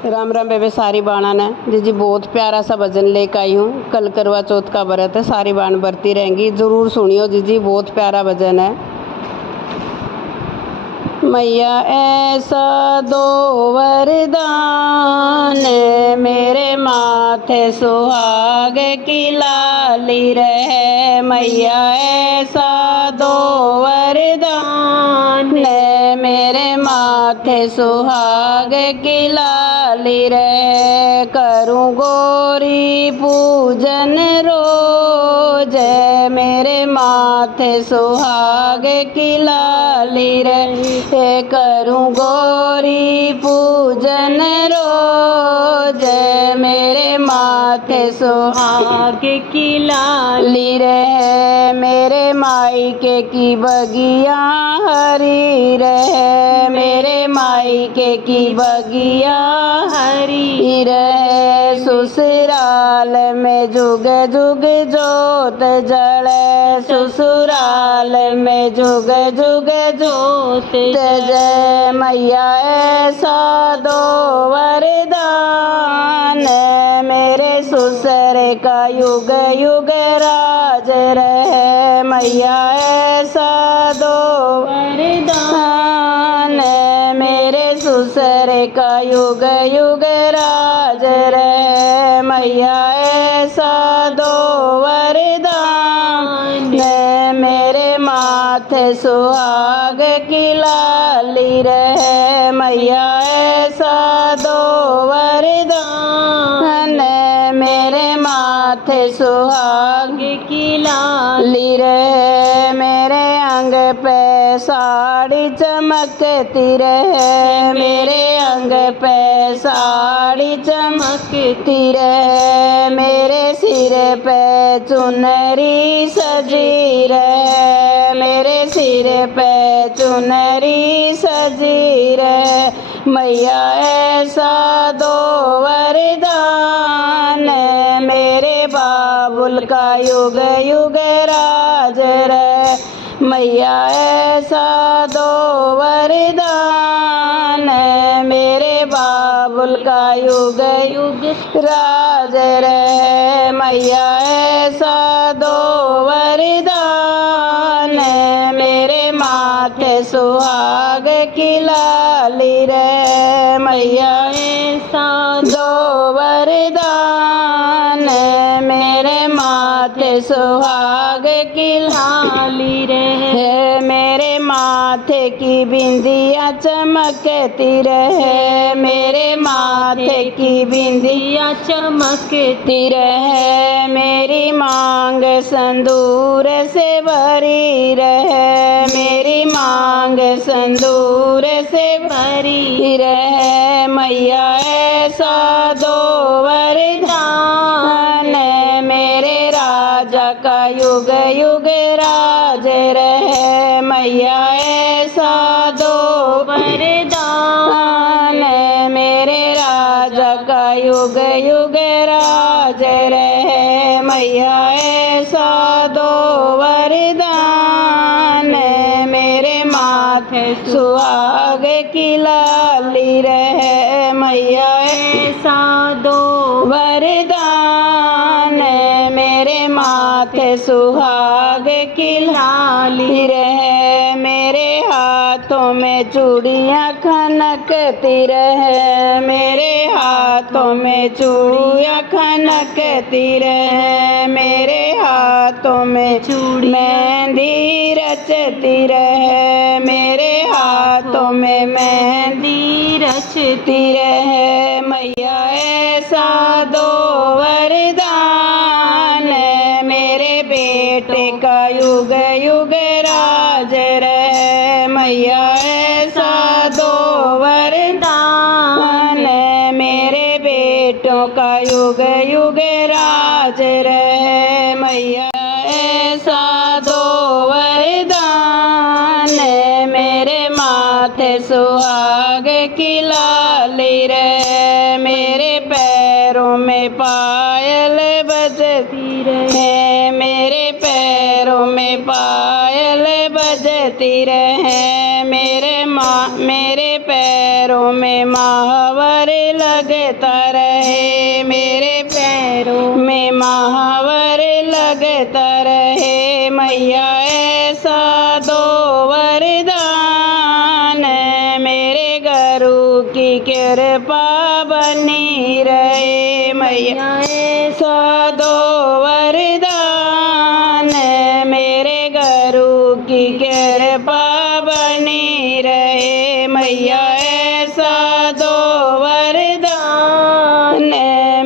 राम राम बेबे सारी बाणा ने जी बहुत प्यारा सा भजन लेकर आई हूँ। कल करवा चौथ का व्रत है, सारी बाण बरती रहेंगी, जरूर सुनियो जी बहुत प्यारा भजन है। मैया ऐसा दो वरदान मेरे माथे सुहाग की लाली रहे। मैया ऐसा दो वरदान मेरे माथे सुहाग की लाली रहे। करूं गौरी पूजन रोज मेरे माथे सुहाग की लाली रहे। करूं गौरी पूजन रोज मेरे माथे सुहाग की लाली रहे। मेरे मायके की बगिया हरी रहे। मेरे मायके की बगिया हरी रहे। ससुराल में जुग जुग जोत जले। ससुराल में जुग जुग जोत जय। मैया ऐसा दो वरदान मेरे ससुर का युग युग राज रहे। मैया ऐसा दो वरदान मेरे ससुर का युग युग राज रहे। मैया ऐसा दो वरदान मेरे माथे सुहाग की लाली रहे। मैया ऐसा दो वरदान मेरे माथे सुहाग की लाली रहे। मेरे अंग पे साड़ी चमकती रहे। मेरे अंग पे साड़ी चमकती रहे। मेरे सिर पे चुनरी सजी रहे। मेरे सिर पे चुनरी सजी रहे। मैया ऐसा दो वरदान मेरे बाबुल का युग युग राज रहे। मैया ऐसा दो वरदान मेरे बाबुल का युग युग राज रहे। मैया ऐसा दो वरदान मेरे माथे सुहाग की लाली रहे। मैया ऐसा दो वरदान मेरे माथे सुहाग की लाली रहे। मेरे माथे की बिंदिया चमकती रहे। मेरे माथे की बिंदिया चमकती रहे। मेरी मांग संदूर से भरी रहे। मेरी मांग संदूर से भरी रहे। मैया ऐसा दो वरदान मेरे राजा का युग युग राज रहे। मैया ऐसा दो वरदान मेरे राजा का युग युग राज रहे। मैया ऐसा दो वरदान मेरे माथे सुहाग की लाली रहे। मैया ऐसा दो वरदान मेरे माथे सुहाग की लाली रहे। मेरे हाथों में चूड़ियाँ खनकती रहे। मेरे हाथों में चूड़ियाँ खनकती रहे। मेरे हाथों में मेहंदी रचती रहे। मेरे हाथों में मेहंदी रचती रहे। मैया ऐसा दो वरदान मेरे बेटे का युग युग राज रहे। मैया ऐसा दो वरदान मेरे बेटों का युग युग राज रहे। मैया ऐसा दो वरदान मेरे माथे सुहाग की लाली रहे। मेरे पैरों में पायल बजती रहे। मेरे पैरों में पायल बजती रहे। मेरे पैरों में माँ महावर लगता रहे, मेरे पैरों में महावर लगता रहे। मैया ऐसा दो वरदान, मेरे गुरु की कृपा बनी रहे। मैया ऐसा दो वरदान, मेरे गुरु की कृपा बनी रहे। मैया ऐसा दो वरदान,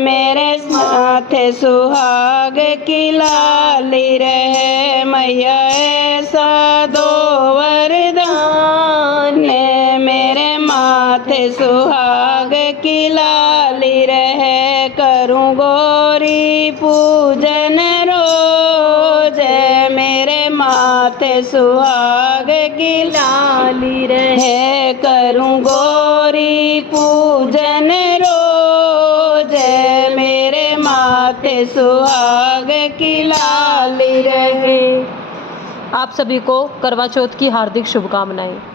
मेरे माथे सुहाग की लाली रहे। मैया ऐसा दो वरदान, मेरे माथे सुहाग की लाली रहे। करूं गौरी पूजन रोज, मेरे माथे सुहाग की लाली रहे। करूं गौरी पूजन रोज, मेरे माथे सुहाग की लाली रहे। आप सभी को करवा चौथ की हार्दिक शुभकामनाएं।